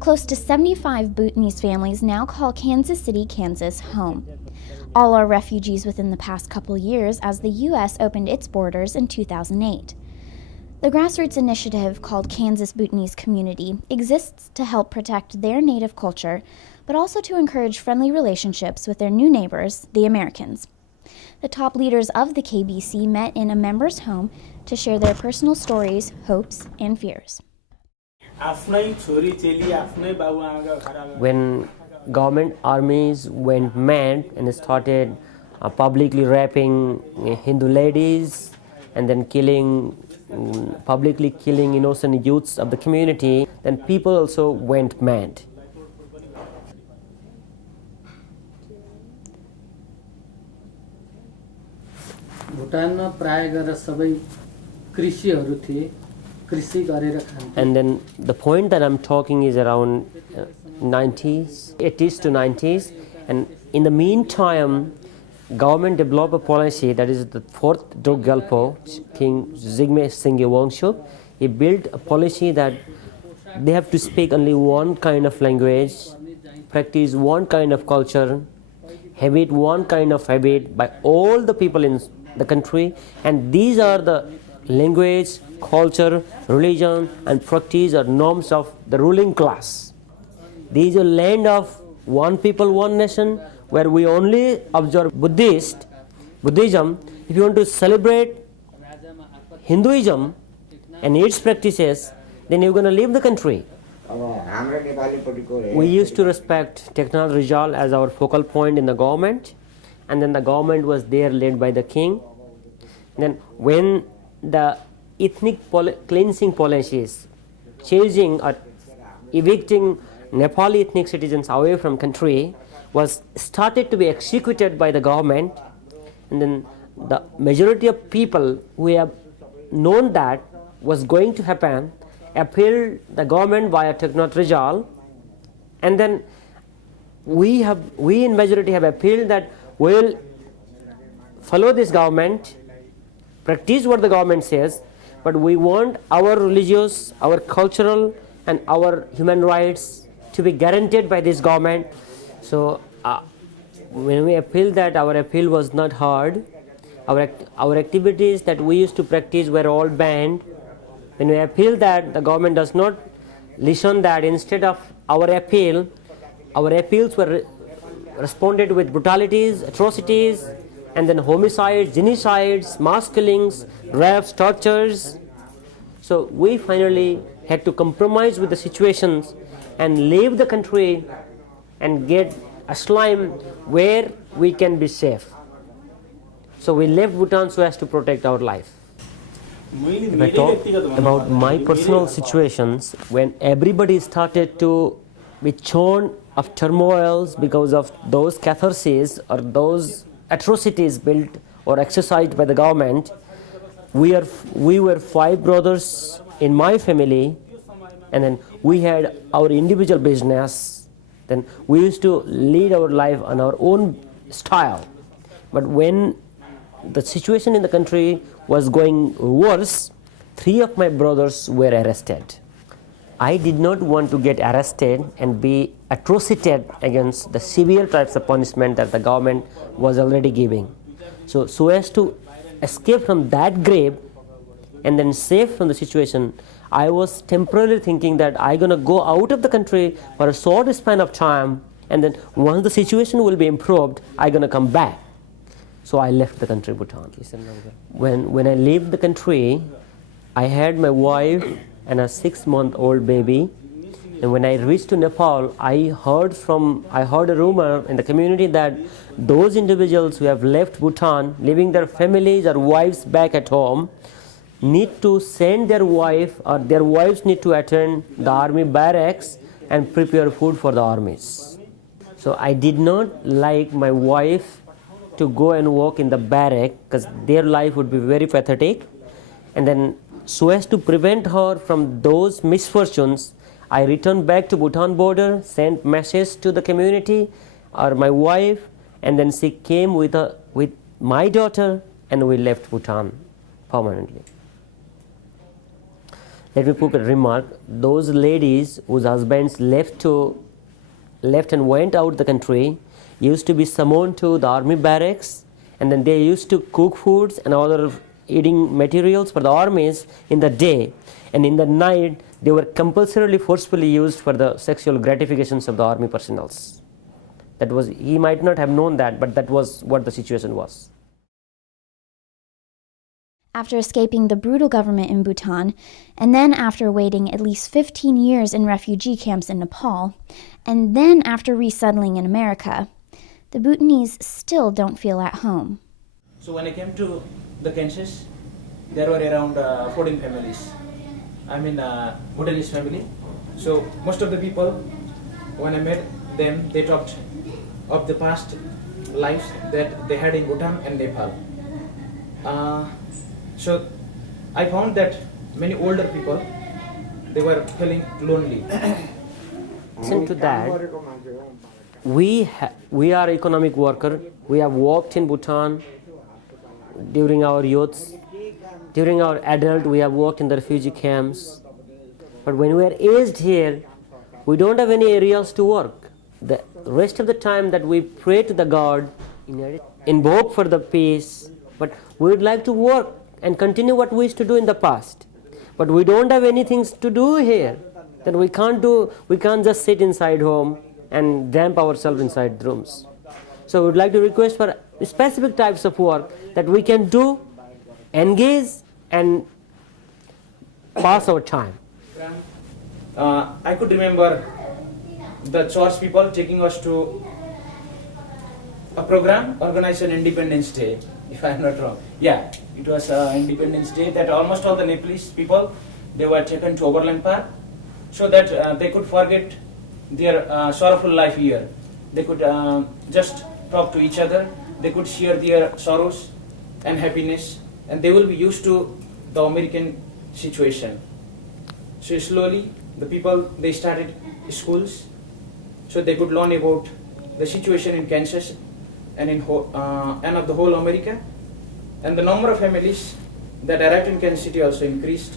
Close to 75 Bhutanese families now call Kansas City, Kansas home. All are refugees within the past couple years as the U.S. opened its borders in 2008. The grassroots initiative called Kansas Bhutanese Community exists to help protect their native culture, but also to encourage friendly relationships with their new neighbors, the Americans. The top leaders of the KBC met in a member's home to share their personal stories, hopes, and fears. When government armies went mad and started publicly raping Hindu ladies and then publicly killing innocent youths of the community, then people also went mad. भुटानमा प्राय गरेर सबै कृषिहरू थिए कृषि गरेर खान्थे. And then the point that I'm talking is around 90s, 80s to 90s, and in the meantime government developed a policy, that is the fourth Druk Gyalpo, King Zigme Singye Wangchuck. He built a policy that they have to speak only one kind of language, practice one kind of culture, habit one kind of habit by all the people in the country, and these are the language, culture, religion and practice or norms of the ruling class. This is a land of one people, one nation, where we only observe Buddhism. If you want to celebrate Hinduism and its practices, then you're going to leave the country. We used to respect Technology Rizal as our focal point in the government, and then the government was there led by the king. And then when the ethnic cleansing policies, chasing or evicting Nepali ethnic citizens away from country was started to be executed by the government, and then the majority of people who have known that was going to happen appealed the government via Technology Rizal, and then we in majority have appealed that we will follow this government, practice what the government says, but we want our religious, our cultural and our human rights to be guaranteed by this government. So when we appealed that, our appeal was not heard. Our activities that we used to practice were all banned. When we appealed that, the government does not listen that. Instead of our appeals were responded with brutalities, atrocities, and then homicides, genocides, mass killings, rapes, tortures. So we finally had to compromise with the situations and leave the country and get asylum where we can be safe. So we left Bhutan so as to protect our life. If I talk about my personal situations, when everybody started to be torn of turmoils because of those catharses or those atrocities built or exercised by the government, we were 5 brothers in my family, and then we had our individual business. Then we used to lead our life on our own style. But when the situation in the country was going worse, 3 of my brothers were arrested. I did not want to get arrested and be atrociated against the severe types of punishment that the government was already giving. So as to escape from that grave and then save from the situation, I was temporarily thinking that I'm going to go out of the country for a short span of time, and then once the situation will be improved, I'm going to come back. So I left the country, Bhutan. When I left the country, I had my wife and a 6-month-old baby. And when I reached to Nepal, I heard a rumor in the community that those individuals who have left Bhutan, leaving their families or wives back at home, need to send their wife, or their wives need to attend the army barracks and prepare food for the armies. So I did not like my wife to go and work in the barrack because their life would be very pathetic. And then so as to prevent her from those misfortunes, I returned back to Bhutan border, sent message to the community or my wife, and then she came with my daughter, and we left Bhutan permanently. let me put a remark. Those ladies whose husbands left and went out the country used to be summoned to the army barracks, and then they used to cook foods and other eating materials for the armies in the day, and in the night they were compulsorily forcefully used for the sexual gratifications of the army personnel. That was, he might not have known that, but that was what the situation was. After escaping the brutal government in Bhutan, and then after waiting at least 15 years in refugee camps in Nepal, and then after resettling in America, the Bhutanese still don't feel at home. So when I came to the Kansas, there were around 14 families. I'm in a Bhutanese family. So most of the people, when I met them, they talked of the past lives that they had in Bhutan and Nepal. So I found that many older people, they were feeling lonely. Listen to that. We are economic worker. We have worked in Bhutan during our youth. During our adult, we have worked in the refugee camps. But when we are aged here, we don't have any areas to work. The rest of the time that we pray to the God, invoke for the peace, but we would like to work and continue what we used to do in the past. But we don't have anything to do here. Then we can't just sit inside home and damp ourselves inside rooms. So we would like to request for specific types of work that we can do, engage and pass our time. I could remember the church people taking us to a program organized on Independence Day, if I'm not wrong. Yeah, it was Independence Day that almost all the Nepalese people, they were taken to Overland Park so that they could forget their sorrowful life here. They could just talk to each other, they could share their sorrows and happiness, and they will be used to the American situation. So slowly the people, they started schools so they could learn about the situation in Kansas and in and of the whole America. And the number of families that arrived in Kansas City also increased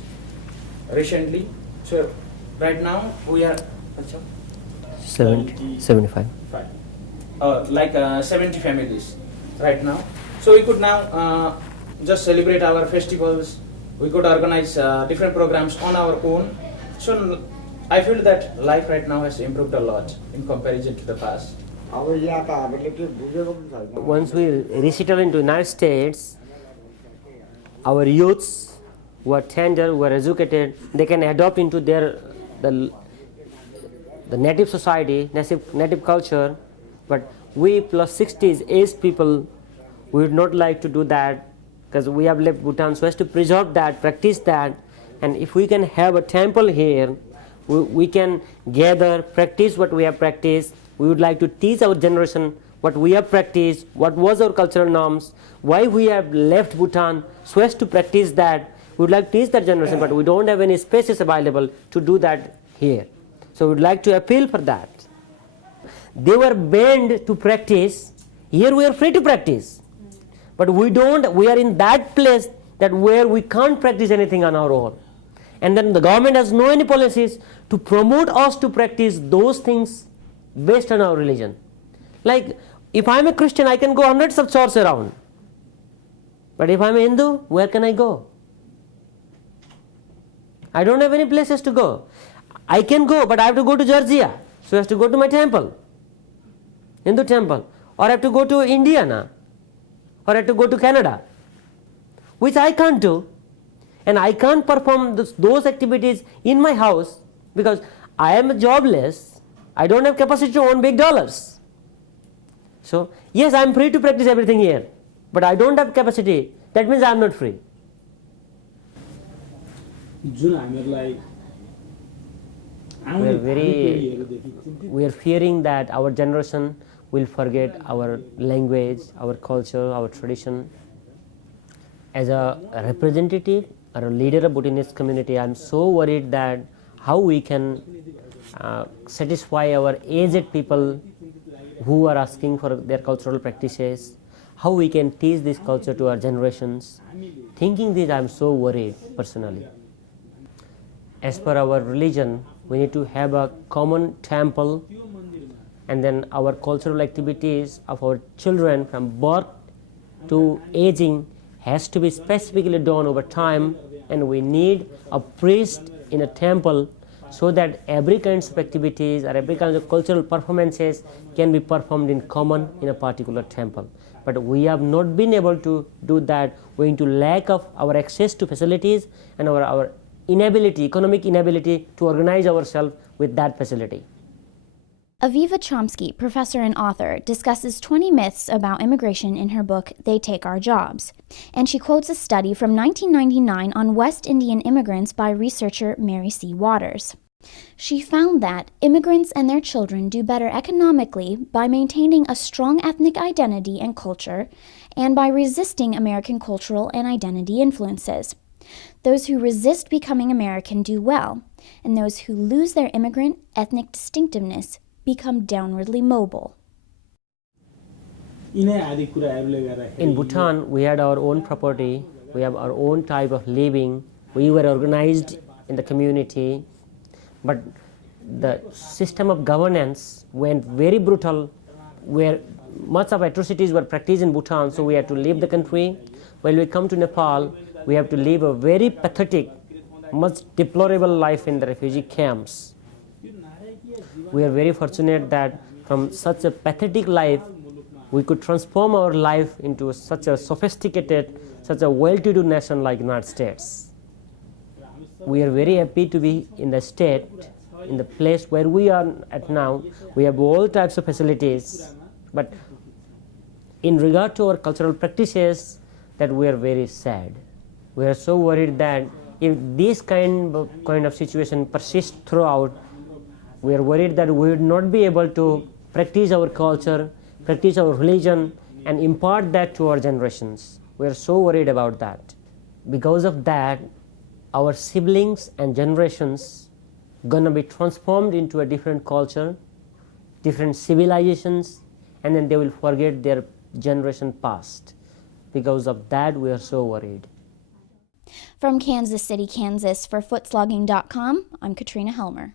recently. So right now we are 75. like 70 families right now. So we could now just celebrate our festivals. We could organize different programs on our own. So I feel that life right now has improved a lot in comparison to the past. Once we resettle into United States, our youths who are tender, who are educated, they can adopt into the native society, native culture. But we plus 60s aged people, we would not like to do that because we have left Bhutan so as to preserve that, practice that. And if we can have a temple here, we can gather, practice what we have practiced. We would like to teach our generation what we have practiced, what was our cultural norms, why we have left Bhutan so as to practice that. We would like to teach that generation, but we don't have any spaces available to do that here. So we would like to appeal for that. They were banned to practice. Here we are free to practice. But we are in that place that where we can't practice anything on our own. And then the government has no any policies to promote us to practice those things based on our religion. Like if I'm a Christian, I can go hundreds of churches around. But if I'm a Hindu, where can I go? I don't have any places to go. I can go, but I have to go to Georgia. So I have to go to my temple, Hindu temple. Or I have to go to Indiana. Or I have to go to Canada. Which I can't do. And I can't perform those activities in my house because I am jobless. I don't have capacity to earn big dollars. So, yes, I am free to practice everything here. But I don't have capacity. That means I am not free. जुन हामीहरूलाई We are fearing that our generation will forget our language, our culture, our tradition. As a representative or a leader of Bhutanese community, I am so worried that how we can satisfy our aged people who are asking for their cultural practices, how we can teach this culture to our generations. Thinking this, I am so worried personally. as per our religion, we need to have a common temple, and then our cultural activities of our children from birth to aging has to be specifically done over time, and we need a priest in a temple so that every kinds of activities or every kind of cultural performances can be performed in common in a particular temple. But we have not been able to do that owing to lack of our access to facilities and our inability, economic inability to organize ourselves with that facility. Aviva Chomsky, professor and author, discusses 20 myths about immigration in her book, They Take Our Jobs. And she quotes a study from 1999 on West Indian immigrants by researcher Mary C. Waters. She found that immigrants and their children do better economically by maintaining a strong ethnic identity and culture, and by resisting American cultural and identity influences. Those who resist becoming American do well, and those who lose their immigrant ethnic distinctiveness become downwardly mobile. In Bhutan, we had our own property, we have our own type of living, we were organized in the community, but the system of governance went very brutal, where much of atrocities were practiced in Bhutan, so we had to leave the country. When we come to Nepal, we have to live a very pathetic, much deplorable life in the refugee camps. We are very fortunate that from such a pathetic life, we could transform our life into such a sophisticated, such a well-to-do nation like United States. We are very happy to be in the state, in the place where we are at now. We have all types of facilities, but in regard to our cultural practices, that we are very sad. We are so worried that if this kind of situation persists throughout, we are worried that we would not be able to practice our culture, practice our religion, and impart that to our generations. We are so worried about that. Because of that, our siblings and generations gonna be transformed into a different culture, different civilizations, and then they will forget their generation past. Because of that, we are so worried. From Kansas City, Kansas, for footslogging.com, I'm Katrina Helmer.